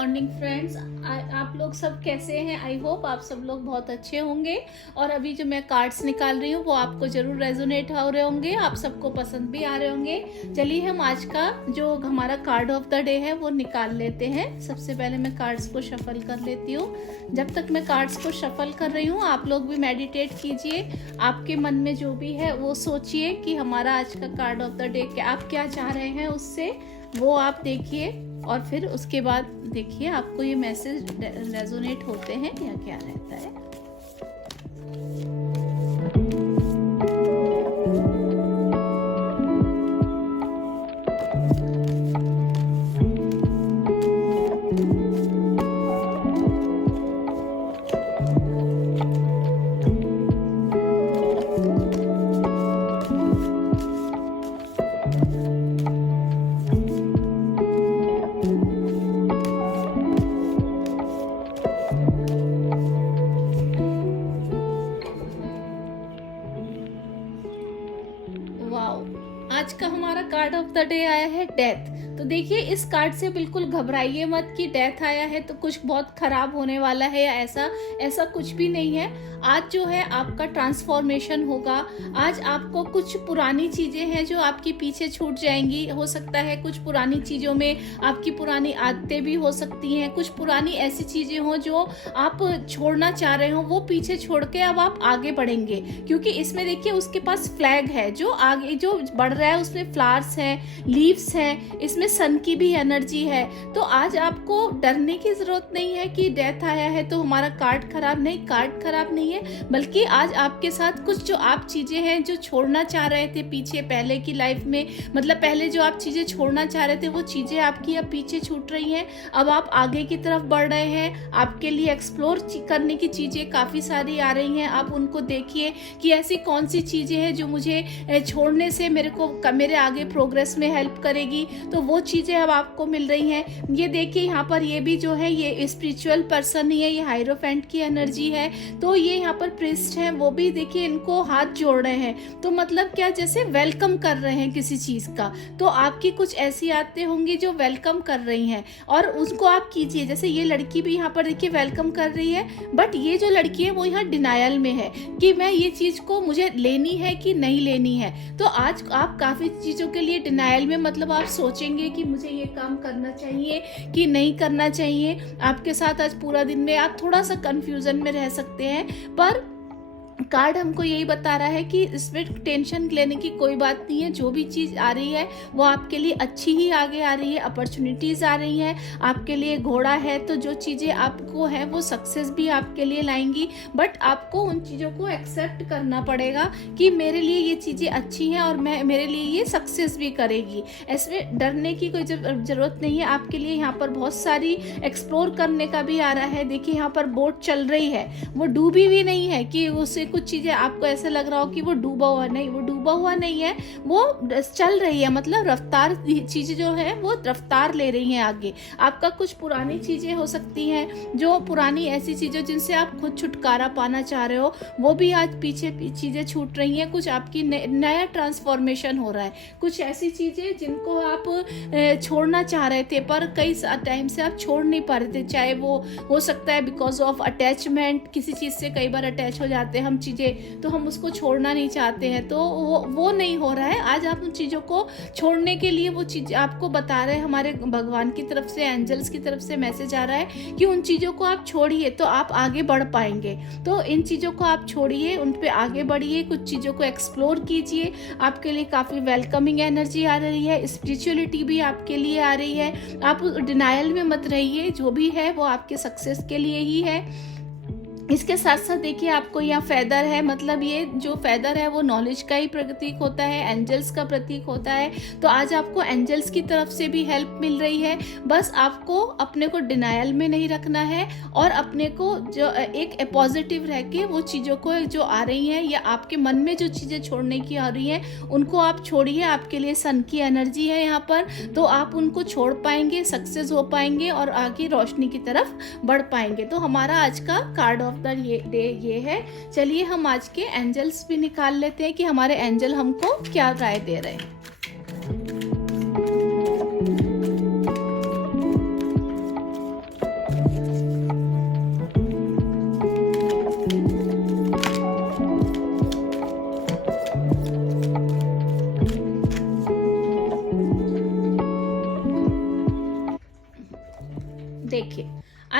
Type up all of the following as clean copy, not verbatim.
Morning friends. आप लोग सब कैसे हैं? आई होप आप सब लोग बहुत अच्छे होंगे। और अभी जो मैं कार्ड्स निकाल रही हूँ वो आपको जरूर रेजोनेट हो रहे होंगे, आप सबको पसंद भी आ रहे होंगे। चलिए हम आज का जो हमारा कार्ड ऑफ द डे है वो निकाल लेते हैं। सबसे पहले मैं कार्ड्स को शफल कर लेती हूँ। जब तक मैं कार्ड्स को शफल कर रही हूँ आप लोग भी मेडिटेट कीजिए। आपके मन में जो भी है वो सोचिए कि हमारा आज का कार्ड ऑफ द डे आप क्या चाह रहे हैं, उससे वो आप देखिए और फिर उसके बाद देखिए आपको ये मैसेज रेजोनेट होते हैं या क्या रहता है। वाओ, आज का हमारा कार्ड ऑफ द डे आया है डेथ। तो देखिए इस कार्ड से बिल्कुल घबराइए मत कि डेथ आया है तो कुछ बहुत खराब होने वाला है या ऐसा कुछ भी नहीं है। आज जो है आपका ट्रांसफॉर्मेशन होगा। आज आपको कुछ पुरानी चीजें हैं जो आपके पीछे छूट जाएंगी। हो सकता है कुछ पुरानी चीजों में आपकी पुरानी आदतें भी हो सकती हैं, कुछ पुरानी ऐसी चीजें हो जो आप छोड़ना चाह रहे हो वो पीछे छोड़ के अब आप आगे बढ़ेंगे। क्योंकि इसमें देखिए उसके पास फ्लैग है जो आगे जो बढ़ रहा है, उसमें फ्लावर्स हैं, लीव्स हैं, इसमें सन की भी एनर्जी है। तो आज आपको डरने की जरूरत नहीं है कि डेथ आया है तो हमारा कार्ड खराब। नहीं, कार्ड खराब नहीं है, बल्कि आज आपके साथ कुछ जो आप चीजें हैं जो छोड़ना चाह रहे थे पीछे पहले की लाइफ में, मतलब पहले जो आप चीजें छोड़ना चाह रहे थे वो चीजें आपकी अब पीछे छूट रही हैं। अब आप आगे की तरफ बढ़ रहे हैं। आपके लिए एक्सप्लोर करने की चीजें काफी सारी आ रही हैं। आप उनको देखिए कि ऐसी कौन सी चीजें हैं जो मुझे छोड़ने से मेरे आगे प्रोग्रेस में हेल्प करेगी। तो वो चीजें अब आपको मिल रही हैं। ये देखिए यहाँ पर ये भी जो है ये स्पिरिचुअल पर्सन ही है, ये हायरोफेंट की एनर्जी है। तो ये यहाँ पर प्रिस्ट हैं, वो भी देखिए इनको हाथ जोड़ रहे हैं। तो मतलब क्या, जैसे वेलकम कर रहे हैं किसी चीज का। तो आपकी कुछ ऐसी आदतें होंगी जो वेलकम कर रही हैं और उसको आप कीजिए। जैसे ये लड़की भी यहाँ पर देखिए वेलकम कर रही है, बट ये जो लड़की है वो यहाँ डिनायल में है कि मैं ये चीज को मुझे लेनी है कि नहीं लेनी है। तो आज आप काफी चीजों के लिए डिनायल में, मतलब आप सोचेंगे कि मुझे ये काम करना चाहिए कि नहीं करना चाहिए। आपके साथ आज पूरा दिन में आप थोड़ा सा कंफ्यूजन में रह सकते हैं, पर कार्ड हमको यही बता रहा है कि इसमें टेंशन लेने की कोई बात नहीं है। जो भी चीज आ रही है वो आपके लिए अच्छी ही आगे आ रही है, अपॉर्चुनिटीज आ रही हैं आपके लिए। घोड़ा है तो जो चीजें आपको है वो सक्सेस भी आपके लिए लाएंगी, बट आपको उन चीजों को एक्सेप्ट करना पड़ेगा कि मेरे लिए ये चीजें अच्छी हैं और मेरे लिए ये सक्सेस भी करेगी। इसमें डरने की कोई जरूरत नहीं है। आपके लिए यहाँ पर बहुत सारी एक्सप्लोर करने का भी आ रहा है। देखिए यहाँ पर बोट चल रही है, वो डूबी भी नहीं है कि उससे कुछ चीजें आपको ऐसा लग रहा हो कि वो डूबा हुआ नहीं, वो डूबा हुआ नहीं है, वो चल रही है। मतलब रफ्तार, चीजें जो है वो रफ्तार ले रही हैं आगे। आपका कुछ पुरानी चीजें हो सकती हैं, जो पुरानी ऐसी चीजें जिनसे आप खुद छुटकारा पाना चाह रहे हो, वो भी आज पीछे चीजें छूट रही हैं। कुछ आपकी नया ट्रांसफॉर्मेशन हो रहा है। कुछ ऐसी चीजें जिनको आप छोड़ना चाह रहे थे पर कई टाइम से आप छोड़ नहीं पा रहे थे, चाहे वो हो सकता है बिकॉज ऑफ अटैचमेंट। किसी चीज से कई बार अटैच हो जाते हैं हम चीजें, तो हम उसको छोड़ना नहीं चाहते हैं, तो वो नहीं हो रहा है। आज आप उन चीजों को छोड़ने के लिए वो चीज आपको बता रहे हैं, हमारे भगवान की तरफ से, एंजल्स की तरफ से मैसेज आ रहा है कि उन चीजों को आप छोड़िए तो आप आगे बढ़ पाएंगे। तो इन चीजों को आप छोड़िए, उन पे आगे बढ़िए, कुछ चीजों को एक्सप्लोर कीजिए। आपके लिए काफी वेलकमिंग एनर्जी आ रही है, स्पिरिचुअलिटी भी आपके लिए आ रही है। आप डिनायल में मत रहिए, जो भी है वो आपके सक्सेस के लिए ही है। इसके साथ साथ देखिए आपको यहाँ फेदर है, मतलब ये जो फेदर है वो नॉलेज का ही प्रतीक होता है, एंजल्स का प्रतीक होता है। तो आज आपको एंजल्स की तरफ से भी हेल्प मिल रही है। बस आपको अपने को डिनायल में नहीं रखना है और अपने को जो एक पॉजिटिव रह के वो चीज़ों को जो आ रही हैं या आपके मन में जो चीज़ें छोड़ने की आ रही हैं उनको आप छोड़िए। आपके लिए सन की एनर्जी है यहाँ पर, तो आप उनको छोड़ पाएंगे, सक्सेस हो पाएंगे और आगे रोशनी की तरफ बढ़ पाएंगे। तो हमारा आज का कार्ड ऑफ द डे ये है। चलिए हम आज के एंजल्स भी निकाल लेते हैं कि हमारे एंजल हमको क्या राय दे रहे हैं।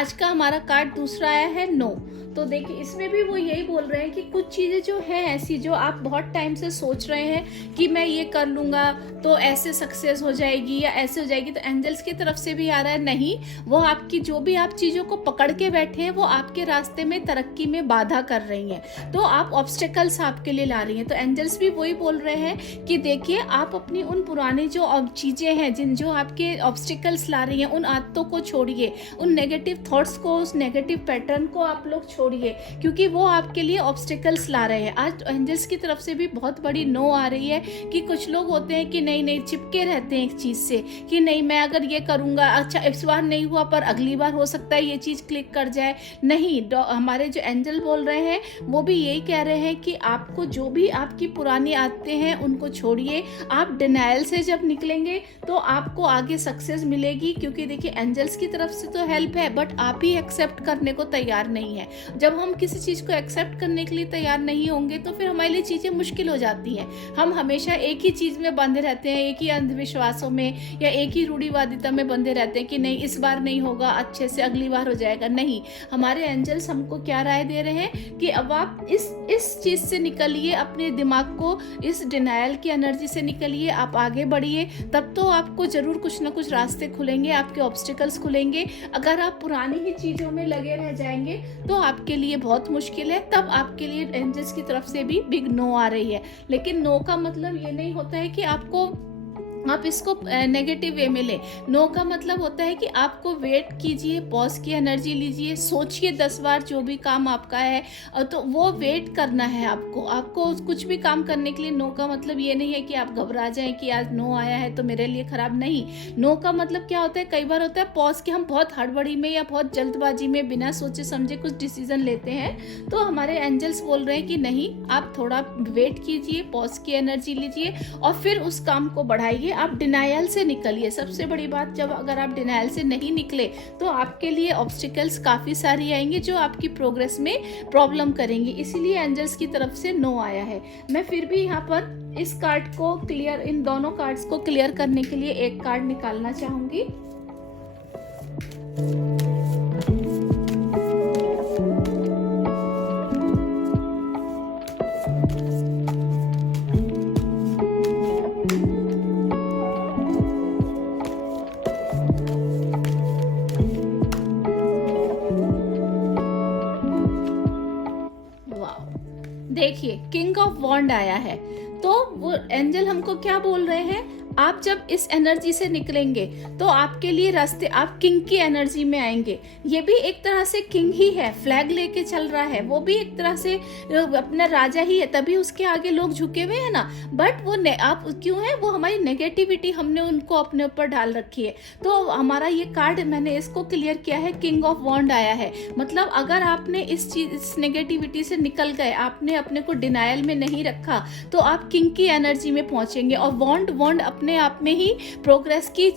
आज का हमारा कार्ड दूसरा आया है नो। तो देखिए इसमें भी वो यही बोल रहे हैं कि कुछ चीज़ें जो हैं ऐसी जो आप बहुत टाइम से सोच रहे हैं कि मैं ये कर लूँगा तो ऐसे सक्सेस हो जाएगी या ऐसे हो जाएगी, तो एंजल्स की तरफ से भी आ रहा है नहीं, वो आपकी जो भी आप चीज़ों को पकड़ के बैठे हैं वो आपके रास्ते में तरक्की में बाधा कर रही हैं, तो आप ऑब्स्टेकल्स आपके लिए ला रही हैं। तो एंजल्स भी वही बोल रहे हैं कि देखिए आप अपनी उन पुरानी जो चीज़ें हैं जिन जो आपके ऑब्स्टिकल्स ला रही हैं उन आदतों को छोड़िए, उन नेगेटिव थॉट्स को, उस नेगेटिव पैटर्न को आप लोग छोड़िए, क्योंकि वो आपके लिए ऑब्स्टिकल्स ला रहे हैं। आज एंजल्स की तरफ से भी बहुत बड़ी नो आ रही है कि कुछ लोग होते हैं कि नहीं नहीं चिपके रहते हैं एक चीज़ से कि नहीं मैं अगर ये करूँगा, अच्छा इस बार नहीं हुआ पर अगली बार हो सकता है ये चीज़ क्लिक कर जाए। नहीं, हमारे जो एंजल बोल रहे हैं वो भी यही कह रहे हैं कि आपको जो भी आपकी पुरानी आदतें हैं उनको छोड़िए। आप डिनायल से जब निकलेंगे तो आपको आगे सक्सेस मिलेगी, क्योंकि देखिए एंजल्स की तरफ से तो हेल्प है बट आप ही एक्सेप्ट करने को तैयार नहीं है। जब हम किसी चीज़ को एक्सेप्ट करने के लिए तैयार नहीं होंगे तो फिर हमारे लिए चीज़ें मुश्किल हो जाती हैं। हम हमेशा एक ही चीज़ में बंधे रहते हैं, एक ही अंधविश्वासों में या एक ही रूढ़िवादिता में बंधे रहते हैं कि नहीं इस बार नहीं होगा, अच्छे से अगली बार हो जाएगा। नहीं, हमारे एंजल्स हमको क्या राय दे रहे हैं कि अब आप इस चीज़ से निकलिए, अपने दिमाग को इस डिनायल की एनर्जी से निकलिए, आप आगे बढ़िए, तब तो आपको ज़रूर कुछ ना कुछ रास्ते खुलेंगे, आपके ऑब्स्टिकल्स खुलेंगे। अगर आप पुरानी ही चीज़ों में लगे रह जाएंगे तो आपके लिए बहुत मुश्किल है, तब आपके लिए एंजल्स की तरफ से भी बिग नो आ रही है। लेकिन नो का मतलब ये नहीं होता है कि आप इसको नेगेटिव वे में लें। नो का मतलब होता है कि आपको वेट कीजिए, पॉज की एनर्जी लीजिए, सोचिए 10 बार जो भी काम आपका है, तो वो वेट करना है आपको कुछ भी काम करने के लिए। नो का मतलब ये नहीं है कि आप घबरा जाएं कि आज नो आया है तो मेरे लिए खराब। नहीं, नो का मतलब क्या होता है, कई बार होता है पॉज के हम बहुत हड़बड़ी में या बहुत जल्दबाजी में बिना सोचे समझे कुछ डिसीजन लेते हैं, तो हमारे एंजल्स बोल रहे हैं कि नहीं, आप थोड़ा वेट कीजिए, पॉज की एनर्जी लीजिए और फिर उस काम को बढ़ाइए। आप डिनायल से निकलिए। सबसे बड़ी बात, जब अगर आप डिनायल से नहीं निकले तो आपके लिए ऑब्स्टिकल्स काफी सारी आएंगे जो आपकी प्रोग्रेस में प्रॉब्लम करेंगी। इसीलिए एंजल्स की तरफ से नो आया है। मैं फिर भी यहाँ पर इस कार्ड को क्लियर, इन दोनों कार्ड्स को क्लियर करने के लिए एक कार्ड निकालना चाहूंगी। देखिए किंग ऑफ वॉन्ड आया है, तो वो एंजल हमको क्या बोल रहे हैं, आप जब इस एनर्जी से निकलेंगे तो आपके लिए रास्ते, आप किंग की एनर्जी में आएंगे। ये भी एक तरह से किंग ही है, फ्लैग लेके चल रहा है, वो भी एक तरह से अपना राजा ही है, तभी उसके आगे लोग झुके हुए हैं ना। बट वो आप क्यों है, वो हमारी नेगेटिविटी हमने उनको अपने ऊपर डाल रखी है। तो हमारा ये कार्ड, मैंने इसको क्लियर किया है, किंग ऑफ वॉन्ड आया है। मतलब अगर आपने इस नेगेटिविटी से निकल गए, आपने अपने को डिनायल में नहीं रखा, तो आप किंग की एनर्जी में पहुंचेंगे। और वॉन्ड अपने आप में ही प्रोग्रेस की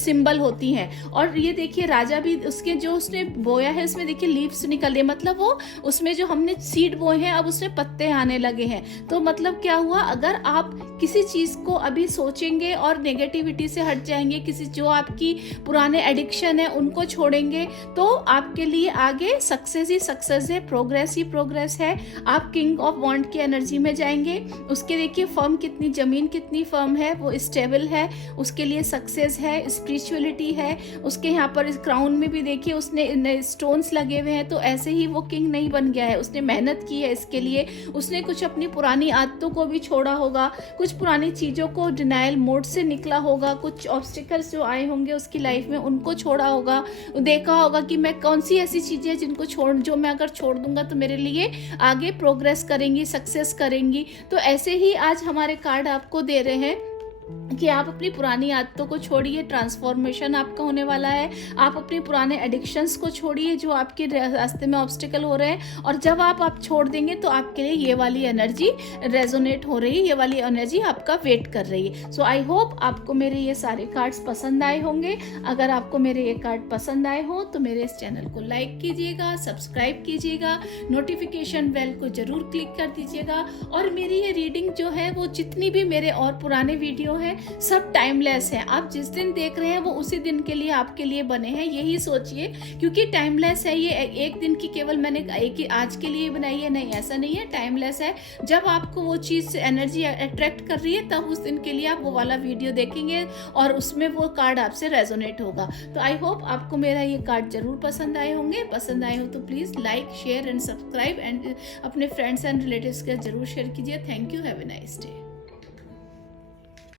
सिंबल होती हैं। और ये देखिए राजा भी, उसके जो उसने बोया है उसमें देखिए लीव्स निकल रही, मतलब वो उसमें जो हमने सीड बोए हैं अब उसमें पत्ते आने लगे हैं। तो मतलब क्या हुआ, अगर आप किसी चीज को अभी सोचेंगे और नेगेटिविटी से हट जाएंगे, किसी जो आपकी पुराने एडिक्शन है उनको छोड़ेंगे, तो आपके लिए आगे सक्सेस ही सक्सेस है, प्रोग्रेस ही प्रोग्रेस है। आप किंग ऑफ वॉन्ड की एनर्जी में जाएंगे। उसके देखिए फर्म कितनी, जमीन कितनी फर्म है, वो स्टेबल है, उसके लिए सक्सेस है, स्पिरिचुअलिटी है। उसके यहाँ पर इस क्राउन में भी देखिए उसने स्टोन्स लगे हुए हैं, तो ऐसे ही वो किंग नहीं बन गया है, उसने मेहनत की है इसके लिए। उसने कुछ अपनी पुरानी आदतों को भी छोड़ा होगा, कुछ पुरानी चीज़ों को डिनायल मोड से निकला होगा, कुछ ऑब्स्टिकल्स जो आए होंगे उसकी लाइफ में उनको छोड़ा होगा, देखा होगा कि मैं कौन सी ऐसी चीज़ें जिनको जो मैं अगर छोड़ दूंगा तो मेरे लिए आगे प्रोग्रेस करेंगी, सक्सेस करेंगी। तो ऐसे ही आज हमारे कार्ड आपको दे रहे हैं कि आप अपनी पुरानी आदतों को छोड़िए, ट्रांसफॉर्मेशन आपका होने वाला है। आप अपने पुराने एडिक्शंस को छोड़िए जो आपके रास्ते में ऑब्स्टिकल हो रहे हैं, और जब आप छोड़ देंगे तो आपके लिए ये वाली एनर्जी रेजोनेट हो रही है, ये वाली एनर्जी आपका वेट कर रही है। सो आई होप आपको मेरे ये सारे कार्ड्स पसंद आए होंगे। अगर आपको मेरे ये कार्ड पसंद आए हो तो मेरे इस चैनल को लाइक कीजिएगा, सब्सक्राइब कीजिएगा, नोटिफिकेशन बेल को जरूर क्लिक कर दीजिएगा। और मेरी ये रीडिंग जो है वो जितनी भी मेरे और पुराने वीडियो जो है सब टाइमलेस है। आप जिस दिन देख रहे हैं वो उसी दिन के लिए आपके लिए बने हैं, यही सोचिए, क्योंकि टाइमलेस है। ये एक दिन की केवल मैंने एक ही आज के लिए बनाई है, नहीं ऐसा नहीं है, टाइमलेस है। जब आपको वो चीज़ एनर्जी अट्रैक्ट कर रही है तब उस दिन के लिए आप वो वाला वीडियो देखेंगे और उसमें वो कार्ड आपसे रेजोनेट होगा। तो आई होप आपको मेरा ये कार्ड जरूर पसंद आए होंगे। पसंद आए हो तो please like, share and subscribe and अपने फ्रेंड्स एंड रिलेटिव्स के जरूर शेयर कीजिए। Thank you, have a nice day.